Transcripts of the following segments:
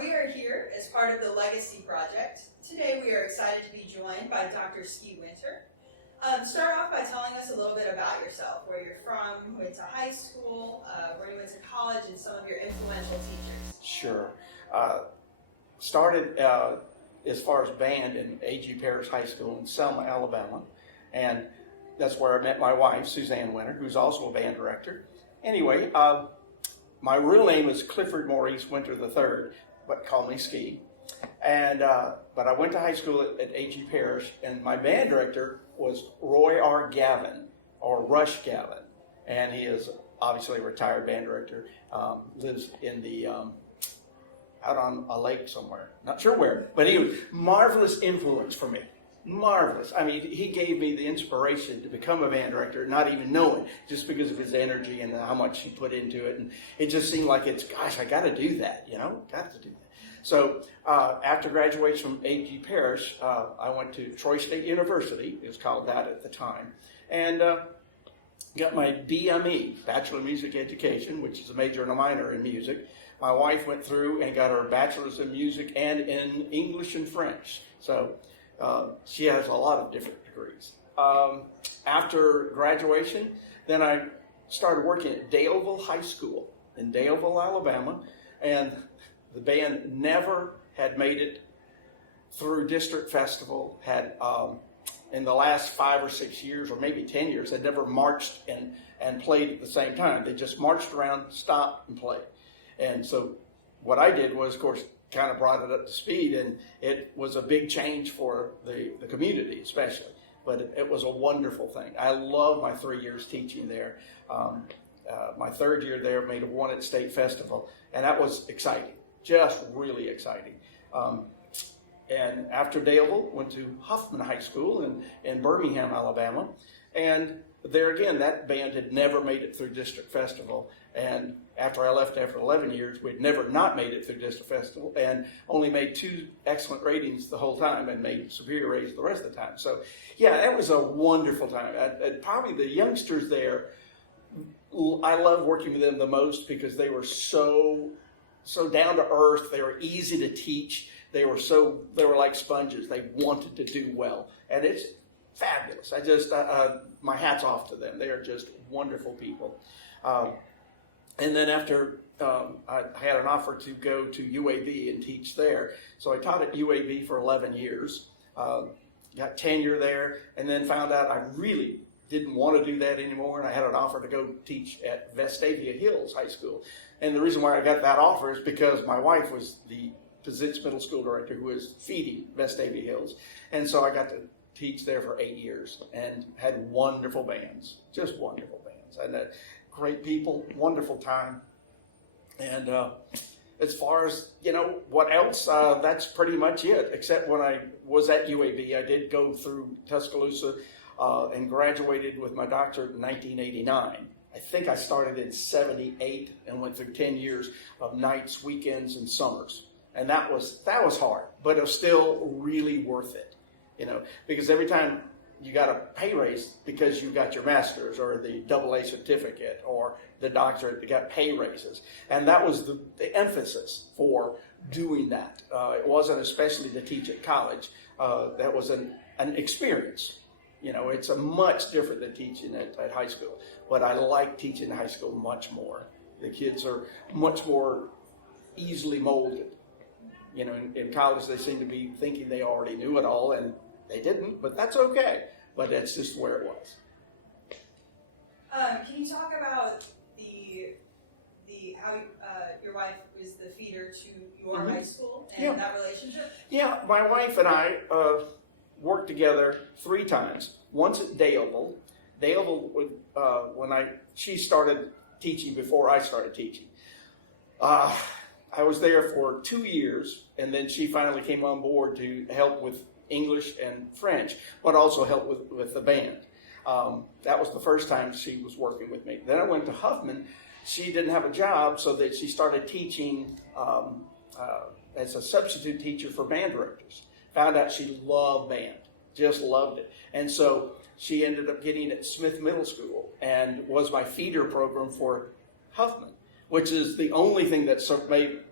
We are here as part of the Legacy Project. Today we are excited to be joined by Dr. Ski Winter. Start off by telling us a little bit about yourself, where you're from, who went to high school, where you went to college, and some of your influential teachers. Sure. Started as far as band in A.G. Parrish High School in Selma, Alabama. And that's where I met my wife, Suzanne Winter, who's also a band director. Anyway, my real name is Clifford Maurice Winter III, but call me Ski. And but I went to high school at A.G. Parrish, and my band director was Roy R. Gavin, or Rush Gavin. And he is obviously a retired band director, lives in the out on a lake somewhere, not sure where, but he was marvelous influence for me. Marvelous. I mean, he gave me the inspiration to become a band director, not even knowing, just because of his energy and how much he put into it. And it just seemed like gosh, I got to do that, got to do that. So after graduation from A.G. Parrish, I went to Troy State University, it was called that at the time, and got my BME, Bachelor of Music Education, which is a major and a minor in music. My wife went through and got her bachelor's in music and in English and French. So she has a lot of different degrees. After graduation, then I started working at Daleville High School in Daleville, Alabama, and the band never had made it through district festival, had in the last 5 or 6 years, or maybe 10 years, had never marched and played at the same time. They just marched around, stopped, and played. And so what I did was, of course, kind of brought it up to speed, and it was a big change for the community especially, but it was a wonderful thing. I love my 3 years teaching there. My third year there made a one at state festival, and that was exciting, just really exciting. And after Daleville, went to Huffman High School in Birmingham, Alabama, and there again, that band had never made it through district festival. And after I left after 11 years, we'd never not made it through district festival, and only made 2 excellent ratings the whole time and made superior ratings the rest of the time. So yeah, it was a wonderful time. Probably the youngsters there, I love working with them the most because they were so down to earth. They were easy to teach. They were like sponges. They wanted to do well, and it's fabulous. My hat's off to them. They are just wonderful people. And then after I had an offer to go to UAB and teach there, so I taught at UAB for 11 years, got tenure there, and then found out I really didn't want to do that anymore, and I had an offer to go teach at Vestavia Hills High School. And the reason why I got that offer is because my wife was the Pizitz Middle School director who was feeding Vestavia Hills, and so I got to teach there for 8 years and had wonderful bands, just wonderful bands. And great people, wonderful time. And as far as, what else, that's pretty much it. Except when I was at UAB, I did go through Tuscaloosa and graduated with my doctorate in 1989. I think I started in 78 and went through 10 years of nights, weekends, and summers. And that was hard, but it was still really worth it, because every time you got a pay raise because you got your master's or the AA certificate or the doctorate, you got pay raises. And that was the emphasis for doing that. It wasn't especially to teach at college. That was an experience. It's a much different than teaching at high school. But I like teaching high school much more. The kids are much more easily molded. In college they seem to be thinking they already knew it all, and they didn't, but that's okay. But that's just where it was. Can you talk about how your wife is the feeder to your high school and that relationship? Yeah, my wife and I worked together 3 times. Once at Daleville. Daleville, she started teaching before I started teaching. I was there for 2 years, and then she finally came on board to help with English and French, but also help with the band. That was the first time she was working with me. Then I went to Huffman. She didn't have a job, so that she started teaching as a substitute teacher for band directors. Found out she loved band, just loved it. And so she ended up getting at Smith Middle School and was my feeder program for Huffman. which is the only thing that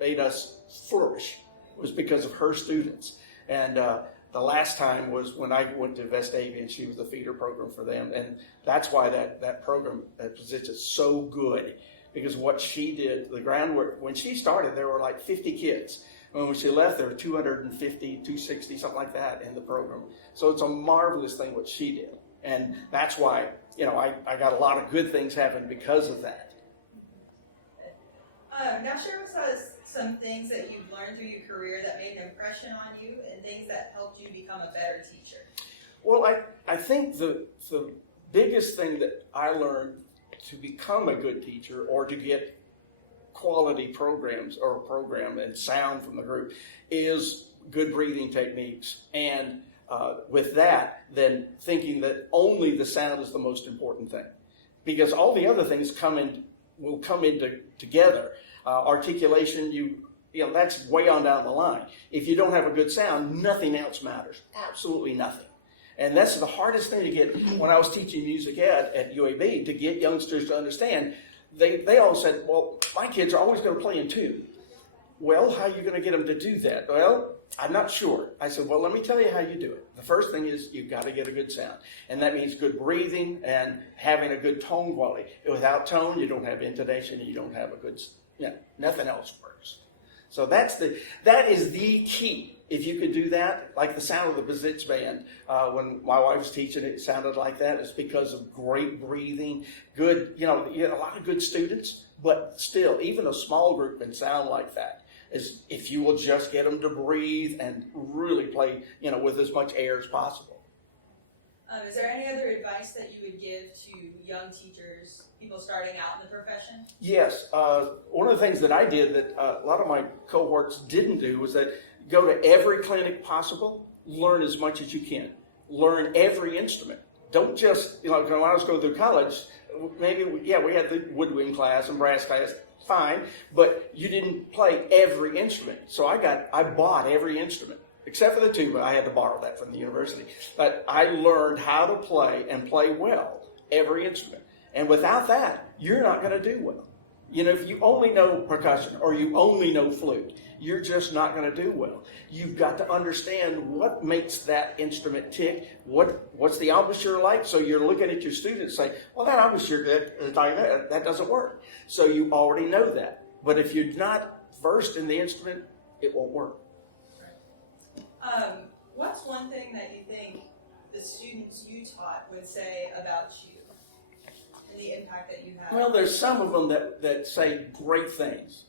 made us flourish, was because of her students. And the last time was when I went to Vestavia, and she was the feeder program for them. And that's why that program, that position is so good, because what she did, the groundwork, when she started, there were like 50 kids. When she left, there were 250, 260, something like that in the program. So it's a marvelous thing what she did. And that's why, I got a lot of good things happen because of that. Now share with us some things that you've learned through your career that made an impression on you and things that helped you become a better teacher. Well, I think the biggest thing that I learned to become a good teacher, or to get quality programs or program and sound from the group, is good breathing techniques. And with that, then thinking that only the sound is the most important thing, because all the other things will come into together. Articulation, that's way on down the line. If you don't have a good sound, nothing else matters. Absolutely nothing. And that's the hardest thing to get. When I was teaching music ed at UAB, to get youngsters to understand, they all said, well, my kids are always going to play in tune. Well, how are you going to get them to do that? Well, I'm not sure. I said, well, let me tell you how you do it. The first thing is you've got to get a good sound. And that means good breathing and having a good tone quality. Without tone, you don't have intonation, and you don't have a good, nothing else works. So that is the key. If you could do that, like the sound of the Bazitz band, when my wife was teaching, it sounded like that. It's because of great breathing, good, you had a lot of good students, but still, even a small group can sound like that. Is if you will just get them to breathe and really play, with as much air as possible. Is there any other advice that you would give to young teachers, people starting out in the profession? Yes. One of the things that I did that a lot of my cohorts didn't do was that go to every clinic possible, learn as much as you can. Learn every instrument. Don't just, when I was going through college, maybe, we had the woodwind class and brass class, fine, but you didn't play every instrument. So I bought every instrument, except for the tuba. I had to borrow that from the university. But I learned how to play and play well every instrument. And without that, you're not going to do well. If you only know percussion or you only know flute, you're just not going to do well. You've got to understand what makes that instrument tick, what's the embouchure like, so you're looking at your students and say, well, that embouchure, that doesn't work. So you already know that. But if you're not versed in the instrument, it won't work. What's one thing that you think the students you taught would say about you and the impact that you have? Well, there's some of them that say great things.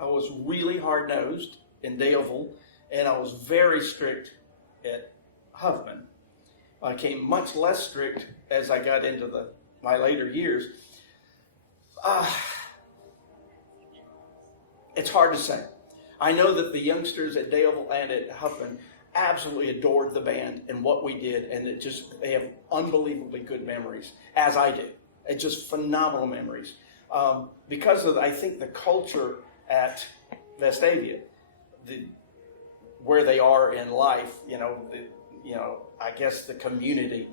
I was really hard-nosed in Daleville, and I was very strict at Huffman. I became much less strict as I got into my later years. It's hard to say. I know that the youngsters at Daleville and at Huffman absolutely adored the band and what we did, and they have unbelievably good memories, as I do. It's just phenomenal memories. Because of, I think, the culture at Vestavia, where they are in life, I guess the community,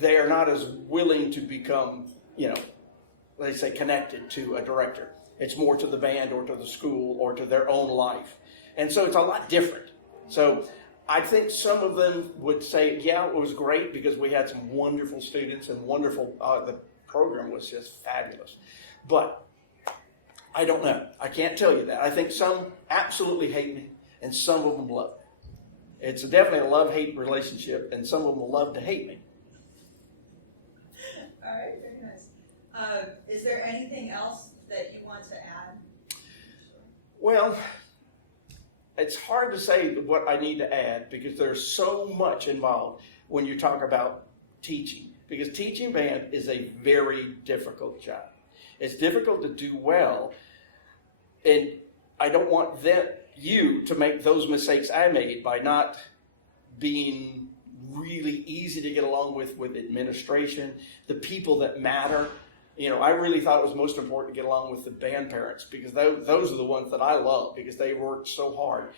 they are not as willing to become, they say, connected to a director. It's more to the band or to the school or to their own life. And so it's a lot different. So I think some of them would say, yeah, it was great because we had some wonderful students and wonderful, the program was just fabulous. But I don't know. I can't tell you that. I think some absolutely hate me and some of them love me. It's definitely a love-hate relationship, and some of them will love to hate me. All right, very nice. Is there anything else that you want to add? Well, it's hard to say what I need to add because there's so much involved when you talk about teaching. Because teaching band is a very difficult job. It's difficult to do well, and I don't want you to make those mistakes I made by not being really easy to get along with administration, the people that matter. I really thought it was most important to get along with the band parents because those are the ones that I love because they worked so hard.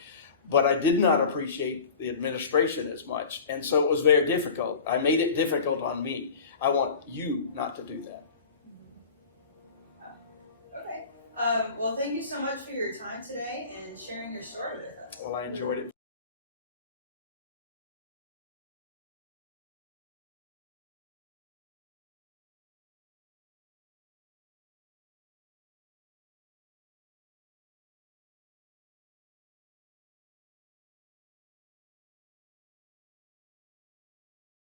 But I did not appreciate the administration as much, and so it was very difficult. I made it difficult on me. I want you not to do that. Well, thank you so much for your time today and sharing your story with us. Well, I enjoyed it.